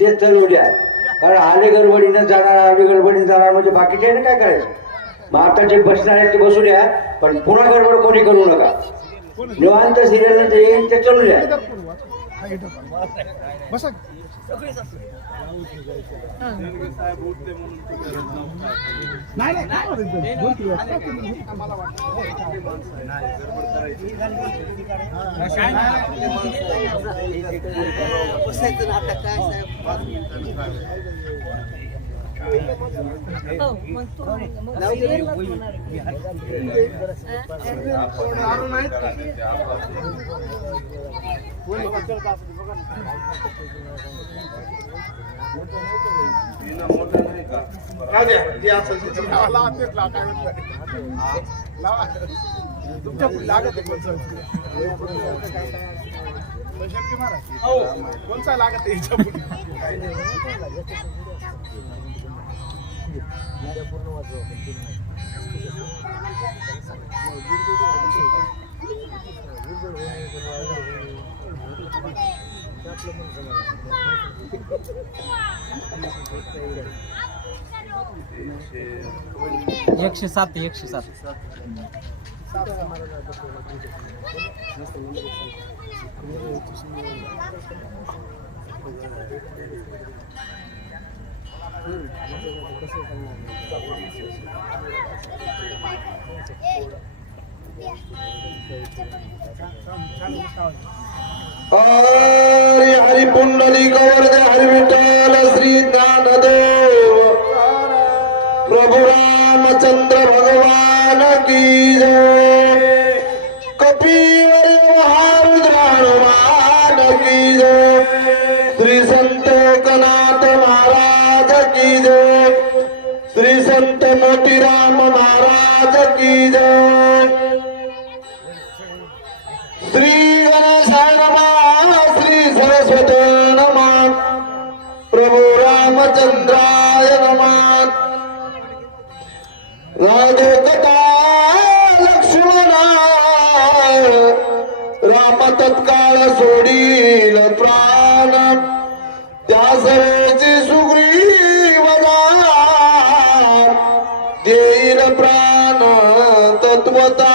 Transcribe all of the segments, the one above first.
ते चालू द्या. कारण आले गडबडीनं जाणार, आले गडबडीनं जाणार म्हणजे बाकीचे काय करायचं. मग आता जे बसणार आहेत ते बसू द्या, पण पुन्हा गडबड कोणी करू नका. निवांत सिरियल जे येईल ते चालू द्या. कोणता लागत एकशे सात 107. हरी हरी पुंडलिक वरदे हरी विठ्ठल श्री ज्ञानदेव प्रभु रामचंद्र भगवान की जय. कपिवर महारुद्र हनुमान की जय. श्री संत एकनाथ महाराज की जय. श्री संत मोतीराम महाराज की जय. श्री गणेशाय नमः. श्री सरस्वती नमः. प्रभु रामचंद्राय नमः. राधे कथा लक्ष्मणा राम तत्काळ सोडील प्राण त्या सर्वेची सुग्रीव देईल प्राण तत्वता.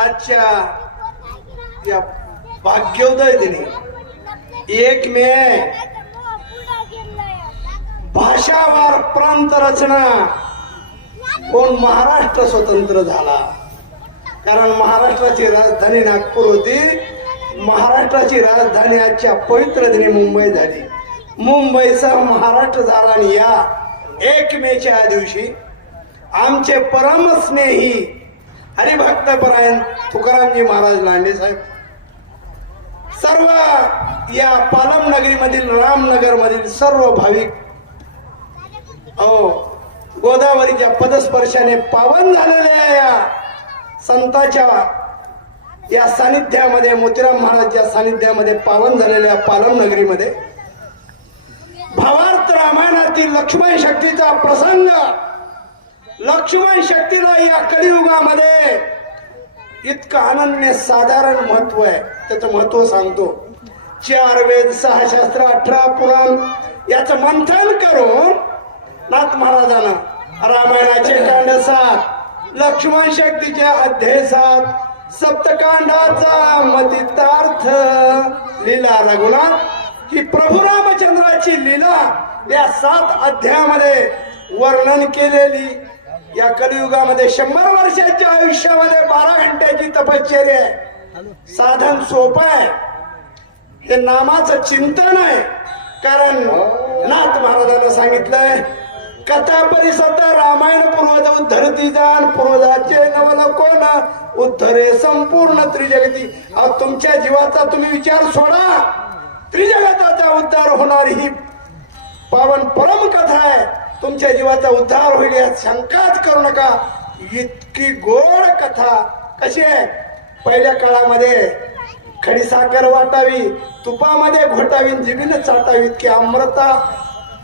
आजच्या या भाग्योदय दिनी 1 मे भाषावार प्रांत रचना कोण महाराष्ट्र स्वतंत्र झाला. कारण महाराष्ट्राची राजधानी नागपूर होती. महाराष्ट्राची राजधानी आजच्या पवित्र दिनी मुंबई झाली. मुंबईचा महाराष्ट्र झाला. आणि या 1 मेच्या दिवशी आमचे परमस्नेही हरिभक्तपरायण तुकारामजी महाराज लांडे साहेब सर्व या पालम नगरी मधील रामनगर मधील सर्व भाविक गोदावरीच्या पदस्पर्शाने पावन झालेल्या या संतांच्या या सानिध्यामध्ये, मोतीराम महाराजच्या सानिध्यामध्ये पावन झालेल्या पालम नगरीमध्ये भावार्थ रामायणातील लक्ष्मण शक्तीचा प्रसंग. लक्ष्मण शक्तीला या कलियुगामध्ये इतकं अनन्य साधारण महत्व आहे. त्याचं महत्व सांगतो. 4 वेद 6 शास्त्र 18 पुराण याचं मंथन करून नाथ महाराजानं रामायणाचे कांड 7, लक्ष्मण शक्तीचे अध्याय 7, सप्तकांडाचा मतितार्थ लीला रघुनाथ ही प्रभू रामचंद्राची लीला या 7 अध्यायामध्ये वर्णन केलेली. या कलियुगामध्ये 100 वर्षाच्या आयुष्यामध्ये 12 घंट्याची तपश्चर्या आहे. साधन सोपं आहे. हे नामाचं चिंतन आहे. कारण नाथ महाराजांना सांगितलंय कथा परिसत रामायण पूर्वज उद्धरती जाण पूर्वजाचे नवल कोण उद्धरे संपूर्ण त्रिजगती. तुमच्या जीवाचा तुम्ही विचार सोडा. त्रिजगताचा उद्धार होणारी ही पावन परम कथा आहे. तुमच्या जीवाचा उद्धार होईल यात शंकाच करू नका. इतकी गोड कथा कशी आहे. पहिल्या काळामध्ये खडीसाखर वाटावी, तुपामध्ये घोटावी, जिभीने चाटावी, इतकी अमृता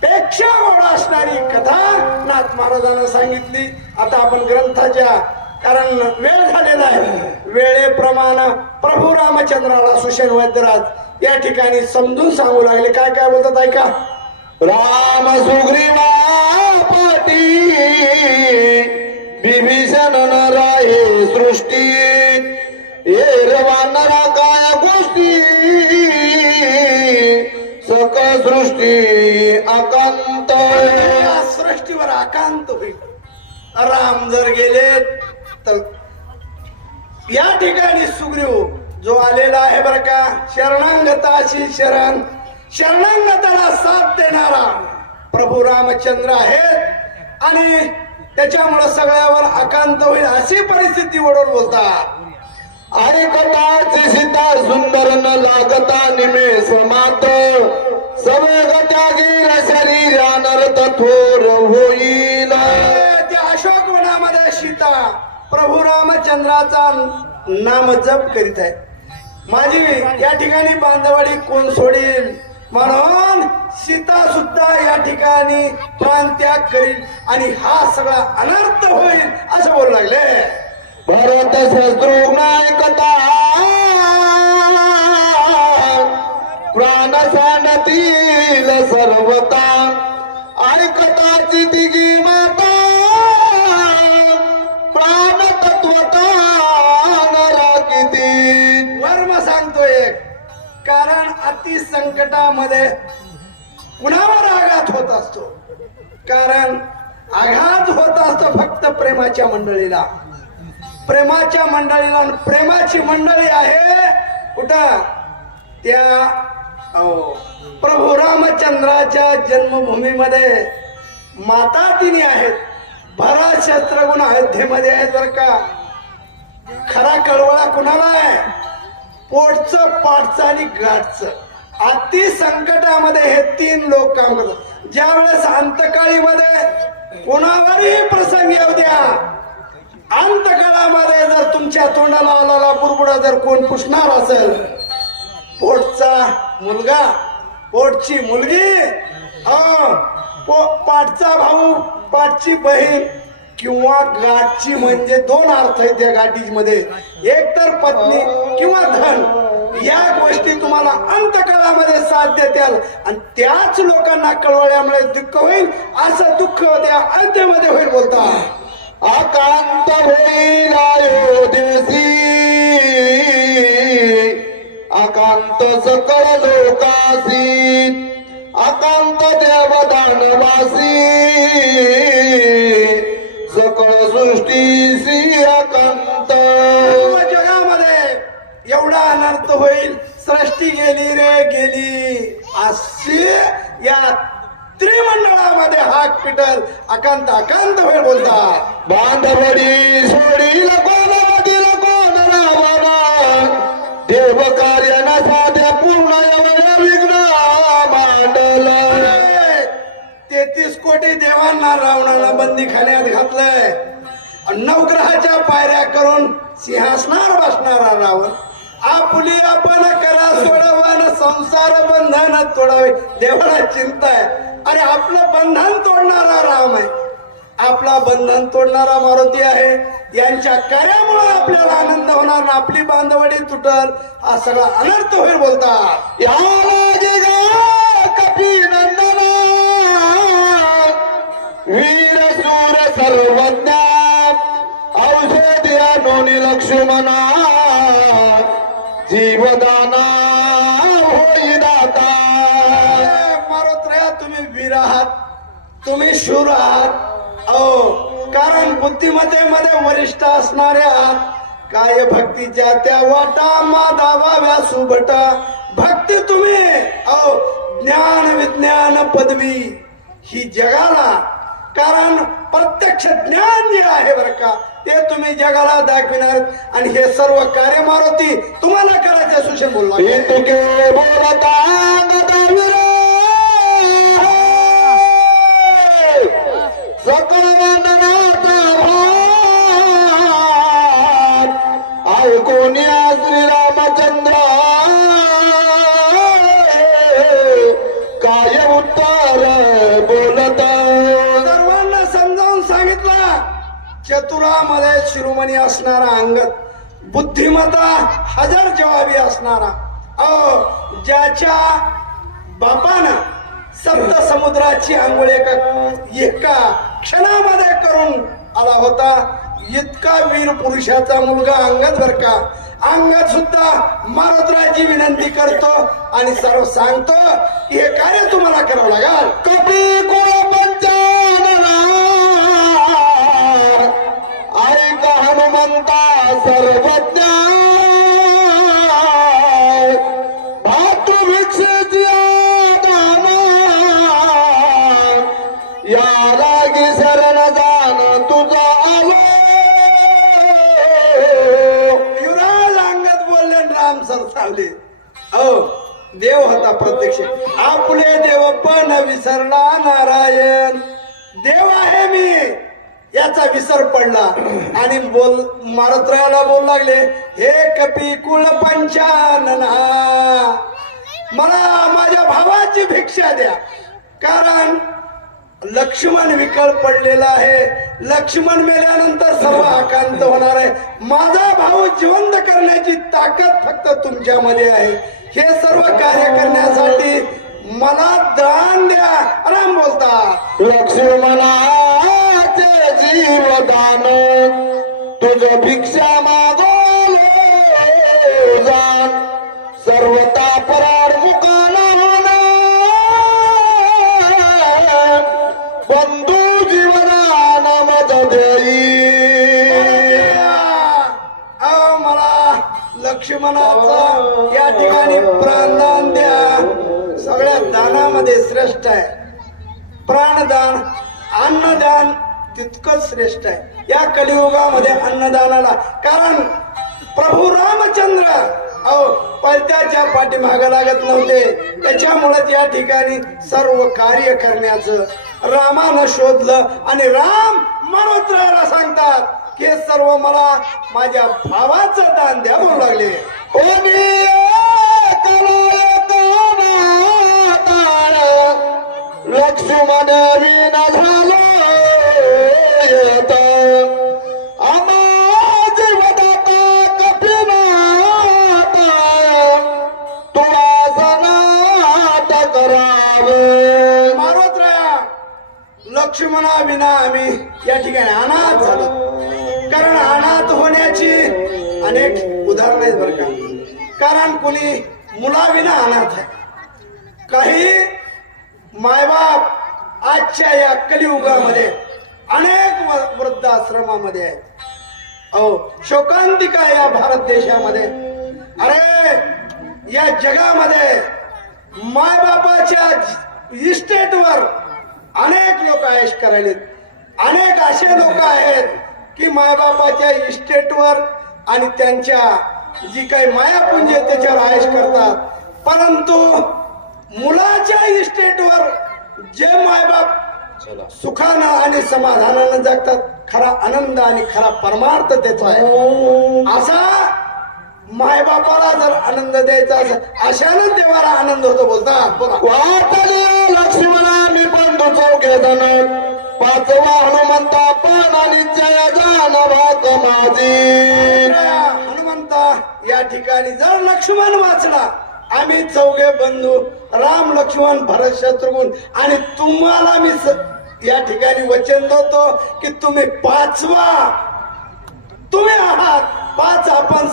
पेक्षा गोड असणारी कथा नाथ महाराजांना सांगितली. आता आपण ग्रंथाच्या कारण वेळ झालेला आहे. वेळेप्रमाणे प्रभू रामचंद्राला सुषेण वैद्यराज या ठिकाणी समजून सांगू लागले. काय काय बोलतात ऐका. राम सुग्रीवा पाटी विभीषण राहे सृष्टी एरवानरा काय गोष्टी सकळ सृष्टी अकांत. या सृष्टीवर आकांत होईल. राम जर गेले तर या ठिकाणी सुग्रीव जो आलेला आहे बर का, शरणांगताची शरणांगताला साथ देणारा प्रभू रामचंद्र आहेत आणि त्याच्यामुळे सगळ्यावर आकांत होईल अशी परिस्थिती वडून बोलतात. आणि कटाची सीता सुंदर न लागता निमे समात सवेग त्यागीर शरीरानर्थ थोर होईल. त्या अशोक वनामध्ये सीता प्रभू रामचंद्राचा नाम जप करीत आहे. माझी या ठिकाणी बांधवाडी कोण सोडील म्हणून सीता सुद्धा या ठिकाणी प्राणत्याग करील आणि हा सगळा अनर्थ होईल असं बोलू लागले. भरत शत्रुघ्न ऐकता प्राण सांडतील सर्वता ऐकताची दिगी माता प्राण तत्वता नरा किती. वर्म सांगतोय कारण अति संकटामध्ये कुणावर आघात होत असतो. कारण आघात होत असतो फक्त प्रेमाच्या मंडळीला. प्रेमाच्या मंडळीला. प्रेमाची मंडळी आहे कुठं त्या प्रभू रामचंद्राच्या जन्मभूमीमध्ये माता तिने आहेत. भरत शत्रुघ्न अयोध्येमध्ये आहेत बर का. खरा कळवळा कुणाला आहे. पोटचं पाठचं आणि गाठचं. अति संकटामध्ये हे तीन लोक काम करतात. ज्या वेळेस अंतकाळीमध्ये कोणावरही प्रसंग येऊ द्या, अंतकाळामध्ये जर तुमच्या तोंडाला आलेला बुरबुडा जर कोण पुसणार असेल, पोटचा मुलगा, पोटची मुलगी, पाठचा भाऊ, पाठची बहीण किंवा गाठची म्हणजे दोन अर्थ आहेत त्या गाठीमध्ये. एक तर पत्नी किंवा धन. या गोष्टी तुम्हाला अंतकाळामध्ये साथ देत्याल आणि त्याच लोकांना कळवळ्यामुळे दुःख होईल. असं दुःख त्या अयोध्येमध्ये होईल बोलतात. आकांत होईल अयोध्येसी आकांत सकळ लोकासी आकांत देवदानवासी सकळ सृष्टीसी आकांत. जगामध्ये एवढा अनर्थ होईल. सृष्टी गेली रे गेली अशी या त्रिमंडळामध्ये हाक पिटल. आकांत आकांत होईल बोलतात. बांधवडी सोडील कोण वडील कोण रावणा देव कार्य न साध्या पूर्ण विघ्न मांडल. 33 कोटी देवांना रावणाला बंदीखान्यात घातलंय. नवग्रहाच्या पायऱ्या करून सिंहासनावर बसणारा रावण आपुली आपण करा सोडवान संसार बंधन तोडावे. देवाला चिंता आहे. अरे आपलं बंधन तोडणारा राम आहे. आपला बंधन तोडणारा मारुती आहे. यांच्या कार्यामुळे आपल्याला आनंद होणार ना आपली बांधवडी तुटल. हा सगळा अनर्थ होईल बोलतात. कपीनंदना वीर शूर सर्वज्ञ औषधी नोनी लक्ष्मणा जीवदाना होई दाता. मारुत्र्या तुम्ही वीर आहात, तुम्ही शूर आहात. कारण बुद्धिमत्तेमध्ये वरिष्ठ असणारे आहात. काय भक्तीच्या त्या वाटा माधावाव्या सुभटा. भक्ती तुम्ही ज्ञान विज्ञान पदवी ही जगाला, कारण प्रत्यक्ष ज्ञान जे आहे बर का ते तुम्ही जगाला दाखविणार. आणि हे सर्व कार्य मारुती तुम्हाला करायचे सुशेन बोलला. बोलता सकळ वंदनाचा भार ऐकून श्रीरामचंद्र काय उत्तर बोलत. सर्वांना समजावून सांगितलं. चतुरामध्ये शिरोमणी असणारा अंगद, बुद्धिमत्ता हजार जवाबी असणारा ज्याच्या बापानं सप्त समुद्राची आंघोळ एका क्षणामध्ये करून आला होता, इतका वीर पुरुषाचा मुलगा अंगद बर का. अंगद सुद्धा मारुतराची विनंती करतो आणि सर्व सांगतो की हे कार्य तुम्हाला करावं लागेल. कपी कुळ पंचानना ऐक हनुमंता सर्वज्ञ भातृभिक्षेची दान या रागी शरण जाण तुझा आलो. युवराज अंगद बोलले आणि राम सरसावले. देव होता प्रत्यक्ष. आपले देव पण विसरला नारायण. देव आहे मी याचा विसर पडला आणि मारुतरायाला बोलू लागले, हे कपी कुळ पंचानना मला माझ्या भावाची भिक्षा द्या, कारण लक्ष्मण विकळ पडलेला आहे. लक्ष्मण मेल्यानंतर सर्व आकांत होणार आहे. माझा भाऊ जिवंत करण्याची ताकद फक्त तुमच्यामध्ये आहे. हे सर्व कार्य करण्यासाठी मला दान द्या. राम बोलतात, लक्ष्मणाचे जीवदान तुझ भिक्षा मागोलो जाण सर्वता परार मुकाना बंधू जीवनान मज देई. मला लक्ष्मणाचा या ठिकाणी प्राणदान द्या. सगळ्या दानामध्ये श्रेष्ठ आहे प्राणदान. अन्नदान तितकंच श्रेष्ठ आहे या कलियुगामध्ये अन्नदानाला. कारण प्रभू रामचंद्र पलत्याच्या पाठीमागे लागत नव्हते. त्याच्यामुळे या ठिकाणी सर्व कार्य करण्याचं रामानं शोधलं आणि राम मारुतरायाला सांगतात की हे सर्व मला माझ्या भावाचं दान द्या म्हणू लागले. लक्ष्मण विन झालो लक्ष्मणा विना आम्ही या ठिकाणी अनाथ झालो. कारण अनाथ होण्याची अनेक उदाहरण आहेत बरं का. कारण कुणी मुलाविना अनाथ आहे. काही मायबाप आजच्या या कलियुगामध्ये अनेक वृद्धाश्रमामध्ये आहेत. शोकांतिका या भारत देशामध्ये. अरे या जगामध्ये मायबापाच्या इस्टेटवर अनेक लोक ऐश करायलेत. अनेक असे लोक आहेत की मायबापाच्या इस्टेटवर आणि त्यांच्या जी काही मायापुंज आहे त्याच्यावर ऐश करतात. परंतु मुलाच्या इस्टेटवर जे मायबाप सुखानं आणि समाधानानं जगतात, खरा आनंद आणि खरा परमार्थ त्याचा आहे. असा मायबापाला जर आनंद द्यायचा असेल, अशानं देवाला आनंद होतो. बोलतात बोला, लक्ष्मणा मी बंधू चौघे जण पाचवा हनुमंता पण आणि जय जान भाग माझी. हनुमंता या ठिकाणी जर लक्ष्मण वाचला, आम्ही चौघे बंधू राम लक्ष्मण भरत शत्रुघ्न आणि तुम्हाला मी या ठिकाणी वचन देतो की तुम्ही पाचवा तुम्ही आहात. पाच आपण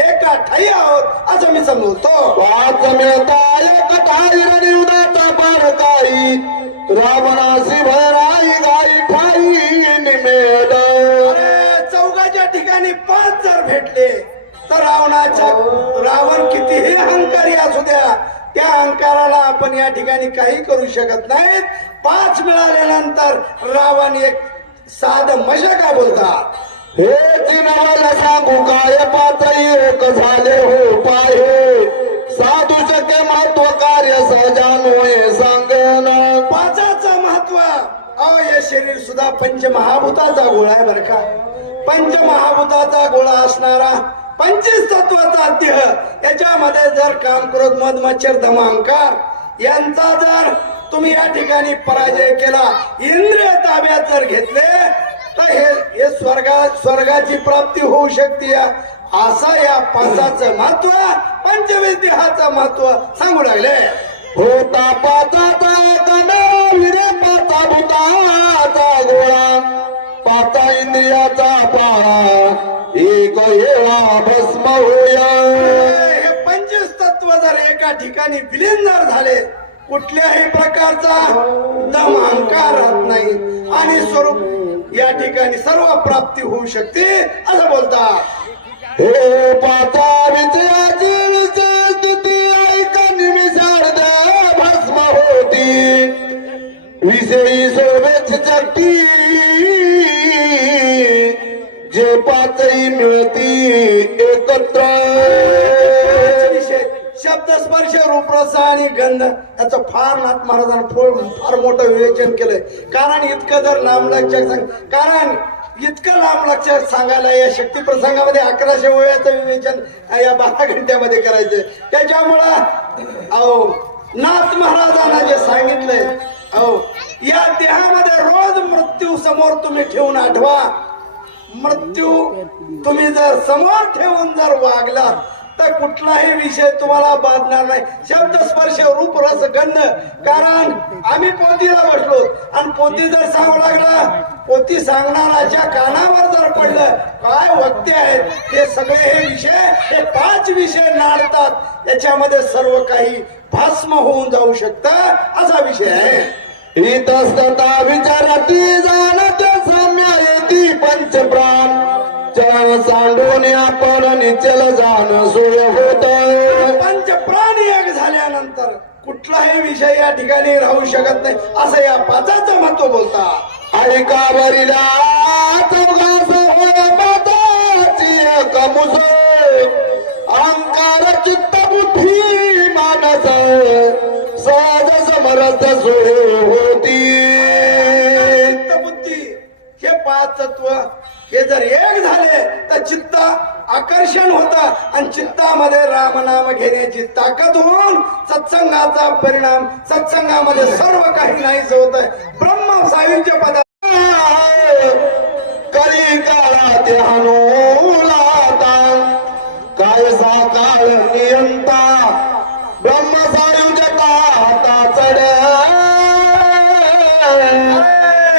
एका ठाई आहोत असं मी समजतो. पाच मिळता एक ठाई रणी उदाचा पार काही रावणासी भराई गाई ठाई निमेल. अरे चौघाच्या ठिकाणी पाच जर भेटले तर रावण कितीही अहंकारी असू द्या, त्या अहंकाराला आपण या ठिकाणी काही करू शकत नाहीत. पाच मिळाल्यानंतर रावण एक साध मशा काय बोलतात, हे चिनावाला सांगू काय पाच एक झाले हो पाय साधू शके महत्व कार्य सहजानोय सांगन. पाचाचं महत्व हे शरीर सुद्धा पंचमहाभूताचा गोळा आहे बरं का. पंचमहाभूताचा गोळा असणारा 25 तत्वाचा देह, याच्यामध्ये जर काम क्रोध मद मच्छर धम अहंकार यांचा जर तुम्ही या ठिकाणी पराजय केला, इंद्रिय ताब्यात जर घेतले तर हे स्वर्गाची प्राप्ती होऊ शकते. असं या पाचाचं महत्व पंचविद्याचं महत्व सांगू लागले. होता पाचाचा कणा विरे पाचा भूताचा गोळा पाचा इंद्रियाचा पाळा एक येवा भस्म होया. हे 25 तत्व जर एका ठिकाणी विलीन जर झाले कुठल्याही प्रकारचा दम अहंकार राहत नाही आणि स्वरूप या ठिकाणी सर्व प्राप्ती होऊ शकते असं बोलतात. हे पाचा विजयाची विजय स्थिती ऐका निमिषार्ध भस्म होती विषयी सोबेच जगती जे पाचही मिळती एकत्र. विषय शब्द स्पर्श रूपरस आणि गंध याचं फार नाथ महाराजांनी फार मोठं विवेचन केलंय. कारण इतकं जर लांब लक्षात सांग कारण इतकं लांब लक्षात सांगायला या शक्ती प्रसंगामध्ये 1100 ओव्याचं विवेचन या 12 घंट्यामध्ये करायचं. त्याच्यामुळं अहो नाथ महाराजांना जे सांगितलंय अहो या देहामध्ये रोज मृत्यू समोर तुम्ही ठेवून आठवा. मृत्यू तुम्ही जर समोर ठेवून जर वागला तर कुठलाही विषय तुम्हाला बाधणार नाही. शब्द स्पर्श रूप रस गंध. कारण आम्ही पोथीला बसलो आणि पोथी जर सांगू लागला पोथी सांगणाराच्या कानावर जर पडलं काय वक्ते आहेत हे सगळे हे विषय हे 5 विषय नाडतात याच्यामध्ये सर्व काही भस्म होऊन जाऊ शकतं असा विषय आहे. इतस्तता विचारती जाणते सम्य येती पंचप्राण चरण सांडून आपण निचल जाण सोय होत. पंच प्राणी एक झाल्यानंतर कुठलाही विषय या ठिकाणी राहू शकत नाही असं या 5चं महत्व बोलतात. ऐका वरिला चौघास होय माताची एक मुसळ अहंकार चित्त बुद्धी मानस सहज समरस सोय होती. बुद्धी हे 5 तत्व हे जर एक झाले तर चित्त आकर्षण होतं आणि चित्तामध्ये रामनाम घेण्याची ताकद होऊन सत्संगाचा परिणाम सत्संगामध्ये सर्व काही नाहीच होत आहे. ब्रह्म सायुज्य पदा कली काळात हनुलाता काय साकाळ नियंता ब्रह्म सायुजता चढ.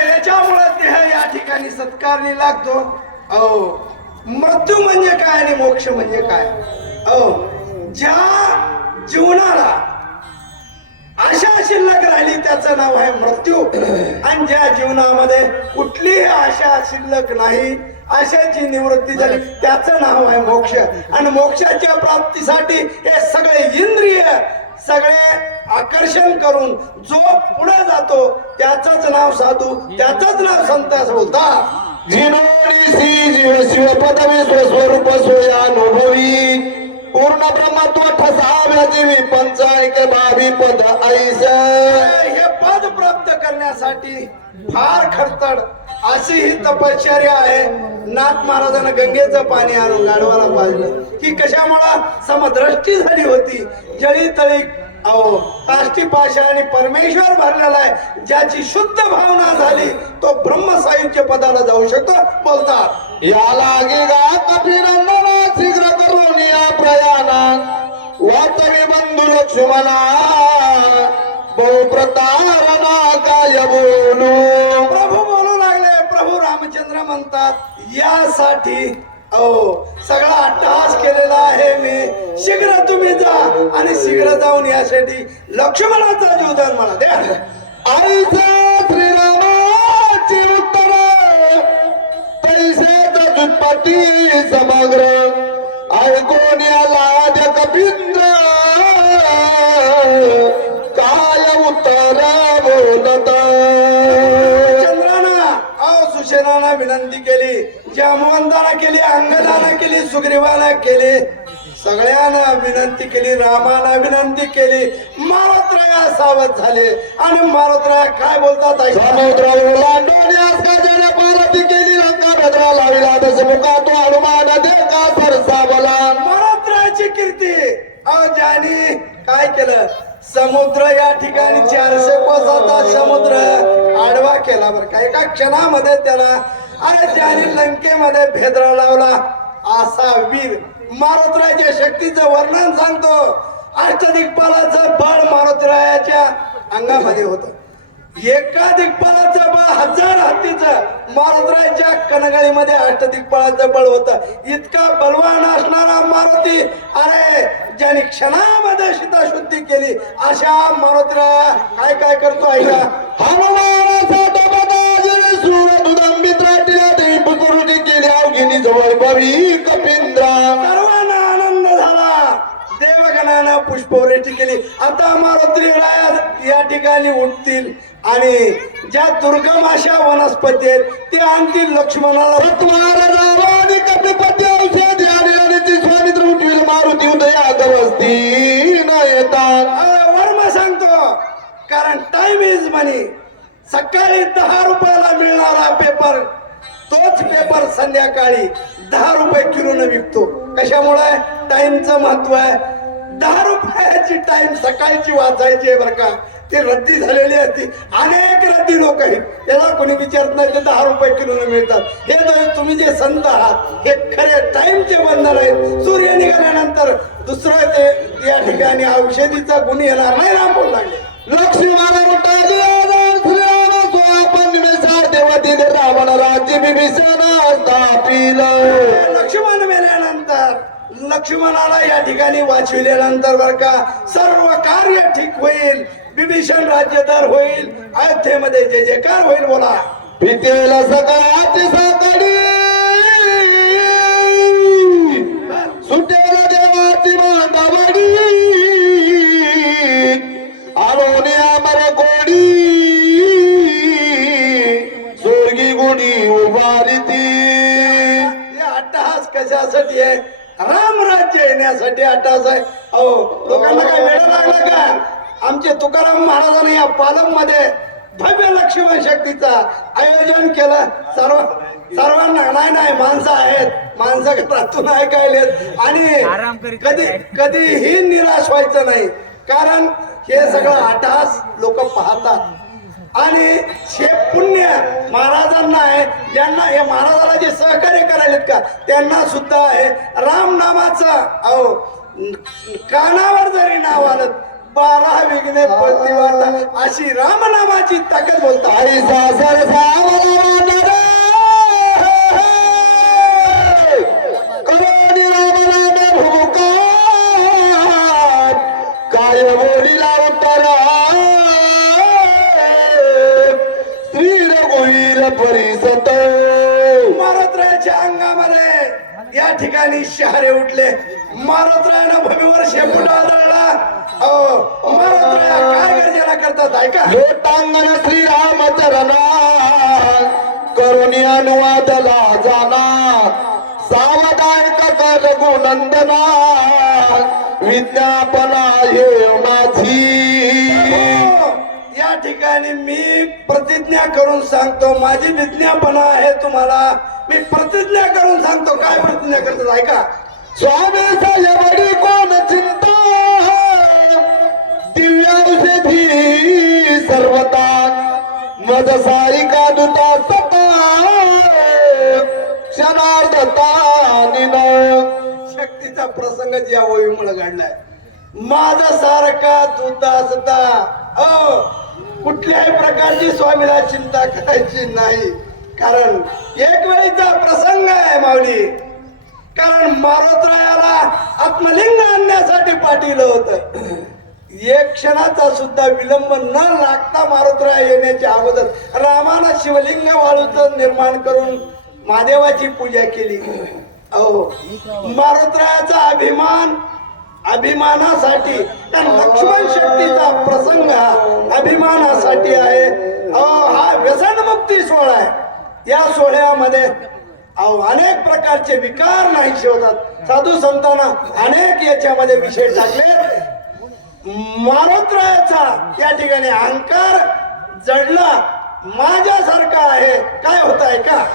याच्यामुळे देह या ठिकाणी सत्कारणी लागतो. अहो मृत्यू म्हणजे काय आणि मोक्ष म्हणजे काय. अहो ज्या जीवनाला आशा शिल्लक राहिली त्याचं नाव आहे मृत्यू आणि ज्या जीवनामध्ये कुठलीही आशा शिल्लक नाही आशाची निवृत्ती झाली त्याचं नाव आहे मोक्ष. आणि मोक्षाच्या प्राप्तीसाठी हे सगळे इंद्रिय सगळे आकर्षण करून जो पुढे जातो त्याचंच नाव साधू त्याचंच नाव संत असं बोलतात. जिनोनिसी जीव शिव पदवी स्वस्वरूप सोयानुभवी पूर्ण ब्रह्मत्व ठसाव्या जीवी पंचायक भावी पद ऐस. हे पद प्राप्त करण्यासाठी फार खडतड अशी ही तपश्चर्या आहे. नाथ महाराजांना गंगेचं पाणी आणून गाढवाला पाजलं की कशामुळे समदृष्टी झाली होती. जळी तळी अहो काष्टी पाशा आणि परमेश्वर भरलेला आहे. ज्याची शुद्ध भावना झाली तो ब्रह्म सायुज्य पदाला जाऊ शकतो बोलतात. या लागे गा कपिनंदना शीघ्र करून या प्रयाणा वाचवी बंधू लक्ष्मणा बहु प्रतारणा काय बोलू. प्रभू बोलू लागले. प्रभू रामचंद्र म्हणतात यासाठी अहो सगळा अट्टहास केलेला आहे मी. शीघ्र तुम्ही जा आणि शीघ्र जाऊन यासाठी लक्ष्मणाचा जीवदान मला द्या. आईचा श्रीरामाची उत्तर तैसेच जुत्पती समग्र ऐकून याला कपिंद्र काय उत्तर बोलत. चंद्राना अहो सुशेनाना विनंती केली जामवंताना केली अंगदाना केली सुग्रीवाना केली सगळ्यांना विनंती केली रामाना विनंती केली. मारुतराया सावध झाले आणि मारुतराया काय बोलतात समुद्र ओलांडून का पार्वती केली लंका भेदरा लाविला दशमुखा तो हनुमान दे का सरसावला. मारुतरायाची कीर्ती अहो ज्याने काय केलं समुद्र या ठिकाणी 400 कोसाचा समुद्र आडवा केला बरं का एका क्षणामध्ये त्याला. अरे ज्याने लंकेमध्ये भेदरा लावला असा वीर मारुतरायाच्या शक्तीचं वर्णन सांगतो. अष्टदिक्पालाचं बळ मारुतरायाच्या अंगामध्ये होतं. एका दिग्पालाचं बळ 1000 हत्तीचं मारुतरायाच्या कणगळीमध्ये अष्टदिक्पालाचं बळ होतं. इतका बलवान असणारा मारुती, अरे ज्याने क्षणामध्ये सीताशुद्धी केली अशा मारुतराया काय काय करतो ऐका. हनुमानाचा टपाटा सूरदुदंबित राटीला देवी पुतरुटी केली अवघिनी जवळ बवी कपिंद्रा. सर्वांना आनंद झाला. देवगणानं पुष्पवृष्टी केली. आता मारुतीराया या ठिकाणी उठतील आणि ज्या दुर्गम अशा वनस्पती आहेत ते आणतील लक्ष्मणाला. महाराजावानी कपिपती औषधी आणि स्वामित्र उठविल मारुती उदया गवस्ती न येतात. वर्मा सांगतो कारण टाइम इज मनी. सकाळी 10 रुपयाला मिळणारा पेपर तोच पेपर संध्याकाळी 10 रुपये किलोनं विकतो. कशामुळे? टाइमचं महत्व आहे. 10 रुपयाची टाइम सकाळची वाचायची आहे बरं का. ती रद्दी झालेली असती. अनेक रद्दी लोक आहेत, त्याला कोणी विचारत नाही. ते 10 रुपये किलोनं मिळतात. हे तुम्ही जे संत आहात हे खरे टाइमचे बंधन आहेत. सूर्य निघाल्यानंतर दुसरं ते या ठिकाणी औषधीचा गुण येणार नाही. राम बोल लागले. लक्ष्मण उठाली श्रीराम सोपन निमेषात देवती रावण राज्य विभीषण स्थापिल. लक्ष्मण मेल्यानंतर लक्ष्मणाला या ठिकाणी वाचविल्यानंतर बर का सर्व कार्य ठीक होईल. विभीषण राज्यदार होईल. अयोध्येमध्ये जे जयकार होईल. बोला. पितेल सकाळची साकडी सुटेल देवाची मांदावडी आलोने अमर कोडी स्वर्गी गुणी उभारी ती. हे अट्टहास कशासाठी आहे? रामराज्य येण्यासाठी अट्टहास आहे. अहो लोकांना काय वेळ लागला का? आमचे तुकाराम महाराजांनी या पालम मध्ये भव्य लक्ष्मण शक्तीचा आयोजन केलं. सर्वांना नाही माणसं आहेत, माणसं घरातून ऐकायलेत आणि कधीही निराश व्हायचं नाही. कारण हे सगळं अट्टहास लोक पाहतात आणि हे पुण्य महाराजांना आहे. ज्यांना हे महाराजाला जे सहकार्य करायलेत का त्यांना सुद्धा आहे. राम नामाचं अहो कानावर जरी नाव आलं 12 विघ्ने पळती वाटतात अशी रामनामाची ताकद बोलतात. आई सासर सावला करोनी रामनाम भूकार काय बोलीला उतरा श्री रघुवीर परिसत. मारुतरायाच्या अंगामध्ये या ठिकाणी शहारे उठले. मारुतरायानं भूमीवर शेपूट आदळला. मारुतराया काय गर्जना करतात ऐका. लोटांगण श्रीरामचरणा करुणी अनुवादला जाना सावदायक कर रघुनंदना विज्ञापना हे माझी. या ठिकाणी मी प्रतिज्ञा करून सांगतो. माझी विज्ञापना आहे तुम्हाला. मी प्रतिज्ञा करून सांगतो. काय प्रतिज्ञा करतात ऐका. स्वामी साहेबडी कोण चिंता दिव्य औषधी सर्वता मज सारिका दुता सता क्षणार्धता निन. शक्तीचा प्रसंग ज्या ओळीमुळे घडलाय. माझा सारखा दूत असता कुठल्याही प्रकारची स्वामीला चिंता करायची नाही. कारण एक वेळीचा प्रसंग आहे माऊली. कारण मारुतरायाला आत्मलिंग आणण्यासाठी पाठवलं होतं. एक क्षणाचा सुद्धा विलंब न लागता मारुतराय येण्याच्या अगोदर रामानं शिवलिंग वाळूचं निर्माण करून महादेवाची पूजा केली. अहो मारुतरायाचा अभिमानासाठी लक्ष्मण शक्तीचा प्रसंग अभिमानासाठी आहे. हा व्यसनमुक्ती सोहळा आहे. या सोहळ्यामध्ये अनेक प्रकारचे विकार नाहीसे होतात. साधू संतांना अनेक याच्यामध्ये विषय टाकले. मारुतरायाचा या ठिकाणी अहंकार जडला माझ्यासारखा आहे. काय होत आहे का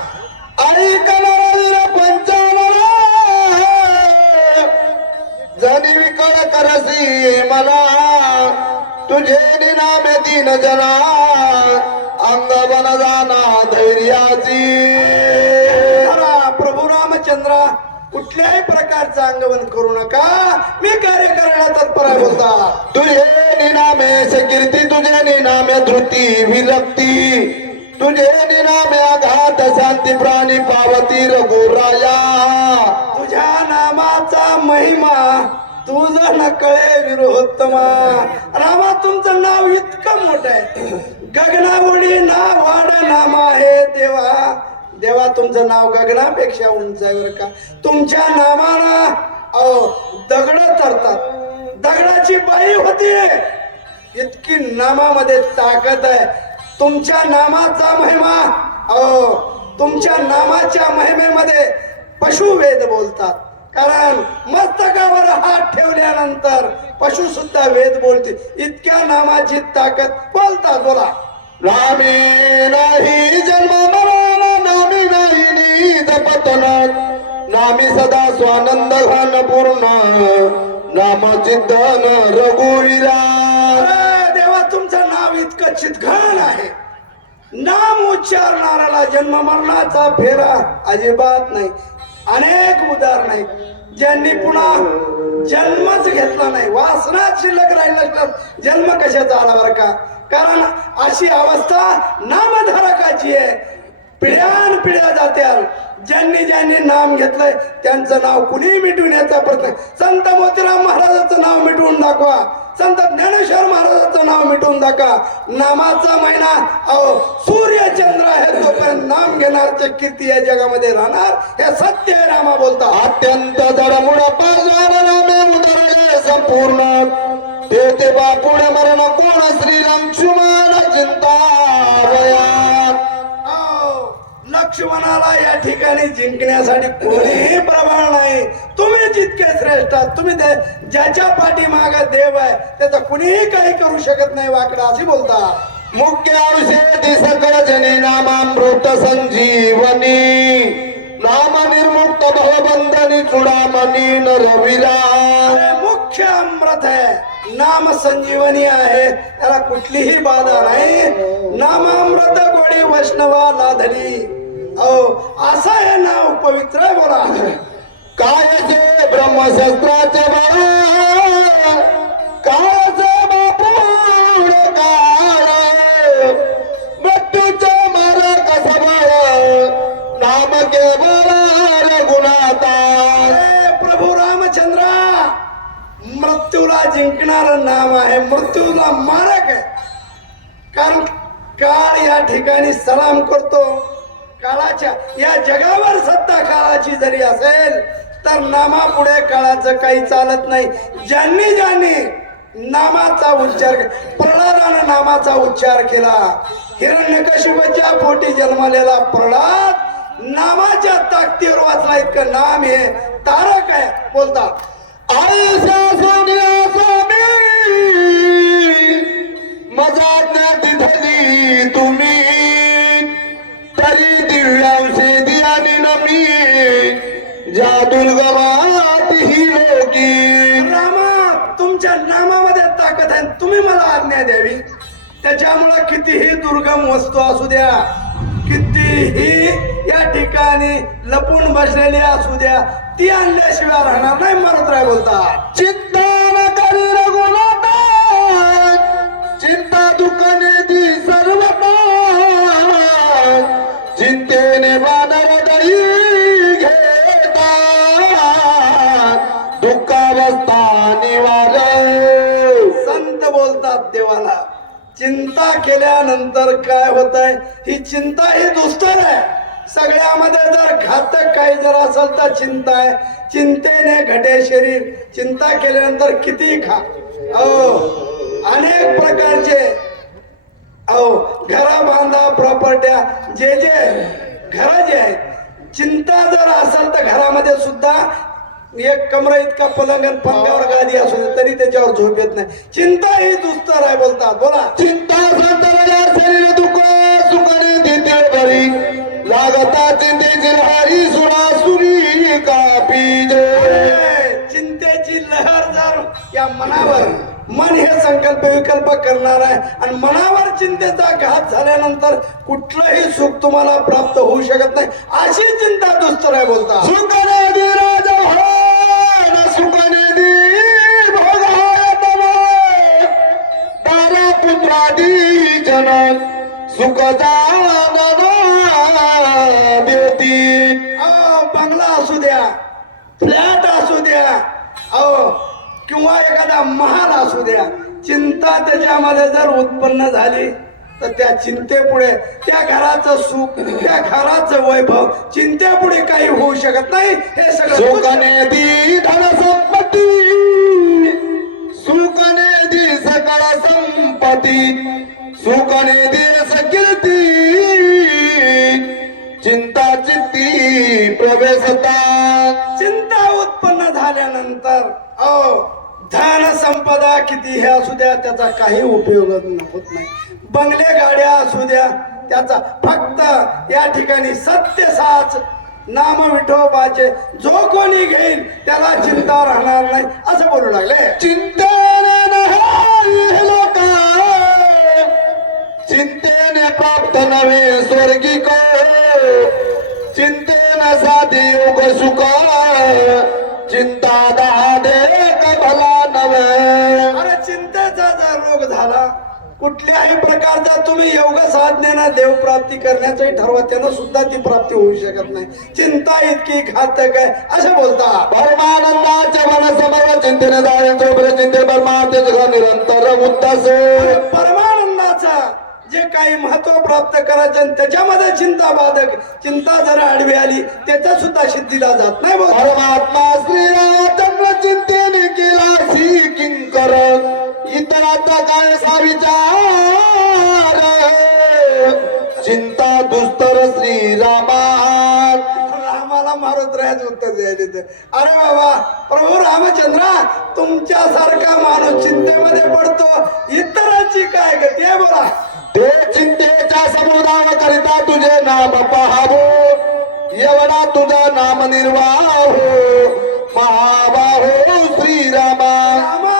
ऐकणारा पंचावन्न जनी विकळ करसी मला तुझे निनामे दीन जना अंग बन जाना धैर्याची. प्रभू रामचंद्र कुठल्याही प्रकारचं अंगवण करू नका. मी कार्य करायला तत्पर आहे बोलता. तुझे निनामे कीर्ती, तुझे निनामे धृती विरक्ती, तुझे निनामे आघात शांती प्राणी पावती रघुराया. तुझ्या नामाचा महिमा तुझं न कळे विरोत्तमा. रामा तुमचं नाव इतकं मोठं आहे, गगनावडी ना वाड नाम आहे देवा. देवा तुमचं नाव गगनापेक्षा उंच आहे बरं का. तुमच्या नामाला दगड तरतात. दगडाची बाई होती, इतकी नामामध्ये ताकद आहे. तुमच्या नामाचा महिमा, तुमच्या नामाच्या महिमेमध्ये पशुवेद बोलतात. कारण मस्तकावर हात ठेवल्यानंतर पशु सुद्धा वेद बोलते. इतक्या नामाची ताकद बोलतात. बोला. नामी नाही जन्म मरण, नामी नाही नीद पतन, नामी सदा स्वानंद घन पूर्ण, नाम चिंतन रघुवीरा. अरे देवा तुमचं नाव इतकं चितघाण आहे. नाम उच्चारणाऱ्याला जन्म मरणाचा फेरा अजिबात नाही. अनेक उदाहरण आहेत ज्यांनी पुन्हा जन्मच घेतला नाही. वासना शिल्लक राहिला तर जन्म कशाचा आला बरं का. कारण अशी अवस्था नामधारकाची आहे. पिढ्यान पिढ्या जात्याल. ज्यांनी ज्यांनी नाम घेतलंय त्यांचं नाव कुणी मिटविण्याचा प्रयत्न. संत मोतीराम महाराजांचं नाव मिटवून दाखवा, संत ज्ञानेश्वर महाराजांचं नाव मिटवून दाखवा. नामाचा महिना सूर्य चंद्र आहे तोपर्यंत नाम घेणारचे कीर्ती या जगामध्ये राहणार. हे सत्य आहे. रामा बोलता. अत्यंत जडमुड पाजान नामे उदरले संपूर्ण, ते बापुढे मरण कोण श्री लक्ष्मण चिंता वयात. लक्ष्मणाला या ठिकाणी जिंकण्यासाठी कोणीही प्रबळ नाही. तुम्ही जितके श्रेष्ठ आहात, तुम्ही ज्याच्या पाठीमाग देव आहे त्याचा कुणीही काही करू शकत नाही. वाकडा अशी बोलता. मुख्य औषधी सकळ जनी नामामृत संजीवनी, नाम निर्मुक्त भवबंधनी चुडामणी नरविरा. मुख्य अमृत आहे, नाम संजीवनी आहे, त्याला कुठलीही बाधा नाही. नामामृत गोडी वैष्णवा लाधली. असं हे नाव पवित्र आहे. बोला. कायचे ब्रह्मशस्त्राचे बळ, कायचे बापूड काळ, मृत्यूचे मारक सबळ, नाम केवळ रघुनाथा. प्रभू रामचंद्रा, मृत्यूला जिंकणार नाम आहे, मृत्यूला मारक आहे. कारण काळ या ठिकाणी सलाम करतो. काळाच्या या जगावर सत्ता काळाची जरी असेल तर नामापुढे काळाचं काही चालत नाही. ज्यांनी ज्यांनी नामाचा उच्चार, प्रल्हादानं नामाचा उच्चार केला. हिरण्यकशिपूच्या पोटी जन्मलेला प्रल्हाद नामाच्या ताकदीवर वाचला. इतकं नाम हे तारक आहे. बोलता. आयुष्या सोनिया स्वामी मजाज्ञा दिधली तुम्ही, तरी दिव्यांशेदी आणि नमी ज्या दुर्गमात ही लोकी. रामा तुमच्या नामामध्ये ताकद आहे, तुम्ही मला आज्ञा द्यावी. त्याच्यामुळे कितीही दुर्गम वस्तू असू द्या, कितीही या ठिकाणी लपून बसलेली असू द्या, ती आणल्याशिवाय राहणार नाही. मरत राय बोलतात. चिंता न करी रघुनाथा, चिंता दुःख निधी सर्वता, चिंतेने बादर दही घेता, दुःखावस्था निवार. संत बोलतात देवाला, चिंता केल्यानंतर काय होत आहे, ही चिंता ही दुस्तर आहे. सगळ्यामध्ये जर घातक काही जर असेल तर चिंता आहे. चिंतेने घटे शरीर. चिंता केल्यानंतर किती खा. अनेक प्रकारचे घरा बांधा, प्रॉपर्ट्या, जे घर जे आहेत, चिंता जर असेल तर घरामध्ये सुद्धा एक कमरा इतका पलंग आणि पंखावर गादी असू दे तरी त्याच्यावर झोप येत नाही. चिंता ही दुस्तर आहे. बोलतात. बोला. चिंता संतरल्या शरीर दुःख सुखने देते बरी, लागता चिंतेची लहरी सुरासुरी कापी जे. चिंतेची लहर जर या मनावर, मन हे संकल्प विकल्प करणार आहे आणि मनावर चिंतेचा घात झाल्यानंतर कुठलंही सुख तुम्हाला प्राप्त होऊ शकत नाही. अशी चिंता दुस्तर आहे. बोलता. सुख मोहन सुखनिधी भोगाय तनय तारा पुत्रादी जनक सुख जानना देती. बंगला असू द्या, फ्लॅट असू द्या, अहो किंवा एखादा महाल असू द्या, चिंता त्याच्यामध्ये जर उत्पन्न झाली तर त्या चिंतेपुढे त्या घराचं सुख, त्या घराचं वैभव, चिंतेपुढे काही होऊ शकत नाही. हे सगळं सुखने दी धन संपत्ती, सुखने दी सकळ संपत्ती, सुखने दी कीर्ती, चिंता चित्ती प्रवेशतात. चिंता उत्पन्न झाल्यानंतर धन संपदा किती हे असू द्या, त्याचा काही उपयोग होत नाही. बंगले गाड्या असू द्या, त्याचा फक्त या ठिकाणी सत्य साच नाम विठोबाचे जो कोणी घेईल त्याला चिंता राहणार नाही असं बोलू लागले. चिंतेने नाही लोका, चिंतेने प्राप्त नवे स्वर्गिक, चिंतेने साधी योग सुख, चिंता दादे भला नवे. अरे चिंतेचा जर रोग झाला, कुठल्याही प्रकारचा तुम्ही योग साधनेनं देव प्राप्ती करण्याचंही ठरवा, त्यानं सुद्धा ती प्राप्ती होऊ शकत नाही. चिंता इतकी घातक आहे असं बोलता. परमानंदाचे मन समर्व चिंतेने जाणे चोपडे चिंते परमार्थेच निरंतर उत्तास. परमानंदाचा जे काही महत्व प्राप्त करायचं आणि त्याच्यामध्ये चिंता बाधक चिंता जर आडवी आली त्याचा सुद्धा सिद्धीला जात नाही. परमात्मा श्रीरामचंद्र चिंतेने केला सी किंकर, इतराचा काय सा विचार, चिंता दुस्तर श्रीरामा. रामाला मारुत राहायचं उत्तर द्यायला तर अरे बाबा प्रभू रामचंद्रा, तुमच्यासारखा माणूस चिंतेमध्ये पडतो, इतरांची काय गती आहे बोला. ते चिंतेच्या समुदाय करिता तुझे नाम पाहावो, एवढा तुझा नाम निर्वाह महाबाहो श्रीरामा. रामा,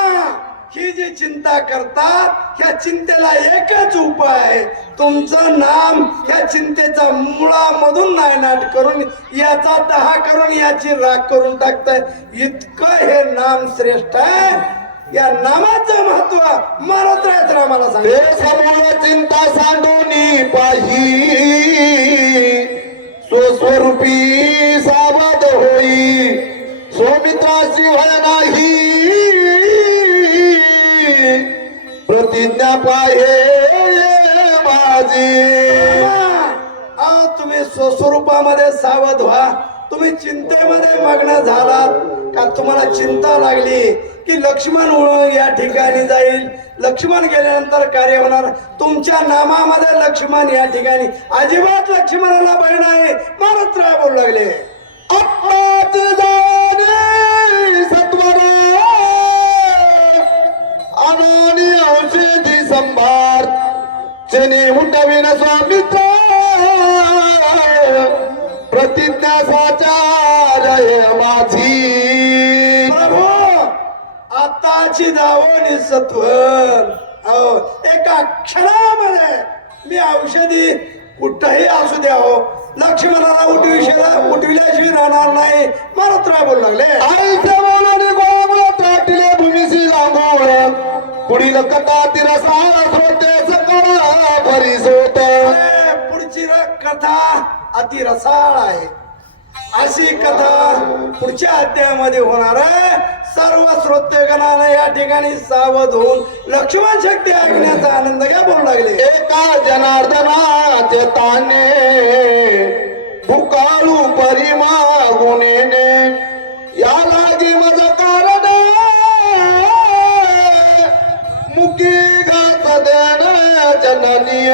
ही जी चिंता करतात ह्या चिंतेला एकच उपाय आहे, तुमचं नाम ह्या चिंतेचा मुळामधून नायनाट करून याचा दहा करून याची राख करून टाकताय. इतकं हे नाम श्रेष्ठ आहे. या नामाचं महत्व मानवत्रायच रामाला ते सांगते. समूळ चिंता सांडून पाही, स्वस्वरूपी सावध होई, सौमित्राची भय नाही, प्रतिज्ञा पाहे माझी. तुम्ही स्वस्वरूपामध्ये सावध व्हा. तुम्ही चिंतेमध्ये मग्न झालात का, तुम्हाला चिंता लागली की लक्ष्मण या ठिकाणी जाईल, लक्ष्मण गेल्यानंतर कार्य होणार. तुमच्या नामामध्ये लक्ष्मण या ठिकाणी अजिबात लक्ष्मणाला बहीण आहे मारत राहा बोलू लागले. आत्माच जाणे सत्वरा, अनानी औषधी संभार, चने उठविन स्वामित्र, प्रतिज्ञा साचार माझी. प्रभू आताची दावणी सत्वर, एका क्षणामध्ये मी औषधी कुठही असू द्या हो, लक्ष्मणाला उठविल्याशिवाय राहणार नाही मारत राहा बोलू लागले. आईच्या बोलाने गोळा ताटिले भूमीशी लागून, पुढील कथा तिरसाळ होते सकळा भरीस होत. पुढची कथा अति रसाळ आहे. अशी कथा पुढच्या अध्यायामध्ये होणार आहे. सर्व श्रोतेगणाने या ठिकाणी सावध होऊन लक्ष्मण शक्ती ऐकण्याचा आनंद घ्या बोलू लागले. एका जनार्दनाचे ताने, भुकाळू परिमा गुणेने, या लागी मज कारण, मुकी घात देण जननीय.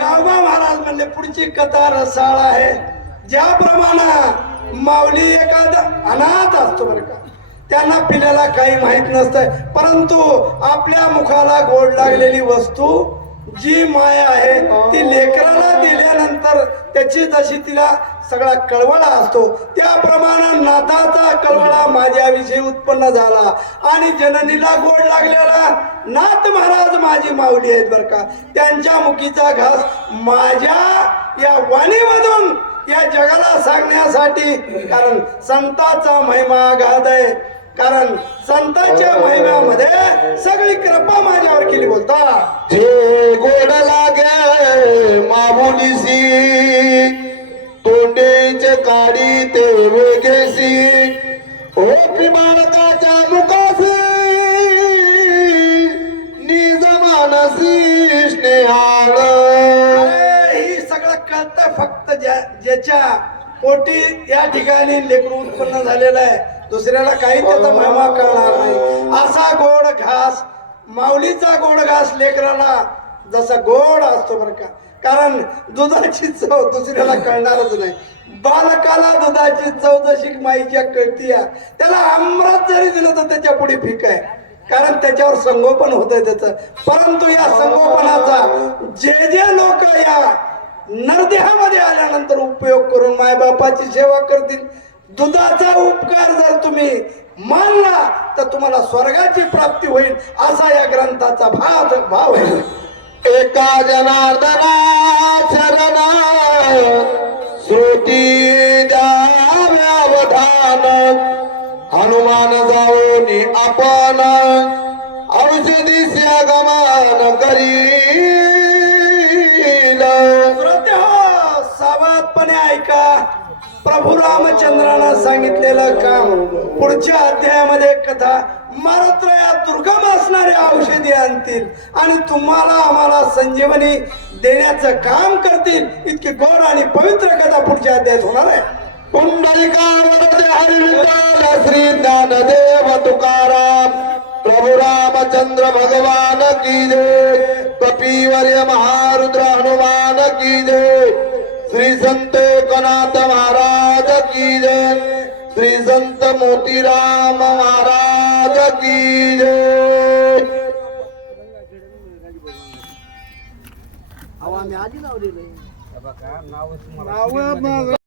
गावबा महाराज म्हणले पुढची कथा रसाळ आहे. ज्याप्रमाणे माऊली एखादा अनाथ असतो बरं का, त्यांना पिल्याला काही माहित नसतंय, परंतु आपल्या मुखाला गोड लागलेली वस्तू जी माया आहे ती लेकराला दिल्यानंतर त्याची जशी तिला सगळा कळवळा असतो, त्याप्रमाणे नाथाचा कळवळा माझ्याविषयी उत्पन्न झाला आणि जननीला गोड लागलेला नाथ महाराज माझी माऊली आहेत बरं का, त्यांच्या मुखीचा घास माझ्या या वाणीमधून या जगाला सांगण्यासाठी, कारण संतांचा महिमा गाद आहे, कारण संतांच्या महिम्यामध्ये सगळी कृपा माझ्यावर केली बोलता. जे गोड लागे मामुलीसी तोंडेचे काढी ते वेगेसी ओ बाळकाच्या मुखासी निज मानसी स्नेहाळ. अरे, ही सगळं कळतं फक्त ज्याच्या पोटी या ठिकाणी लेकरू उत्पन्न झालेलं आहे, दुसऱ्याला काही त्याचा महिमा कळणार नाही. असा गोड घास, माऊलीचा गोड घास लेकराला जसा गोड असतो बरं का, कारण दुधाची चव दुसऱ्याला कळणारच नाही. बालकाला दुधाची चव जशी माईच्या कळतीया, त्याला अमृत जरी दिलं तर त्याच्या पुढे फिक आहे, कारण त्याच्यावर संगोपन होतंय त्याचं. परंतु या संगोपनाचा जे लोक या नरदेहामध्ये आल्यानंतर उपयोग करून मायबापाची सेवा करतील, दुधाचा उपकार जर तुम्ही मानला तर तुम्हाला स्वर्गाची प्राप्ती होईल, असा या ग्रंथाचा भाव आहे. एका जनार्दना शरण श्रुती द्याव्यावधान हनुमान जाऊनी आपण औषधी गमन करील. श्रोते हो, सावधपणे ऐका. प्रभू रामचंद्रानं सांगितलेलं काम पुढच्या अध्यायामध्ये कथा मात्र या दुर्गम असणाऱ्या औषधी आणतील आणि तुम्हाला आम्हाला संजीवनी देण्याचं काम करतील. इतकी गोड आणि पवित्र कथा पुढच्या अध्यायात होणार आहे. पुंडलिकावरती हरी विठ्ठल श्री ज्ञानदेव तुकाराम प्रभु रामचंद्र भगवान की जय. कपिवर्य महारुद्र हनुमान की जय. श्री संत एकनाथ महाराज की जय. श्री संत मोतीराम महाराज की जय. नाव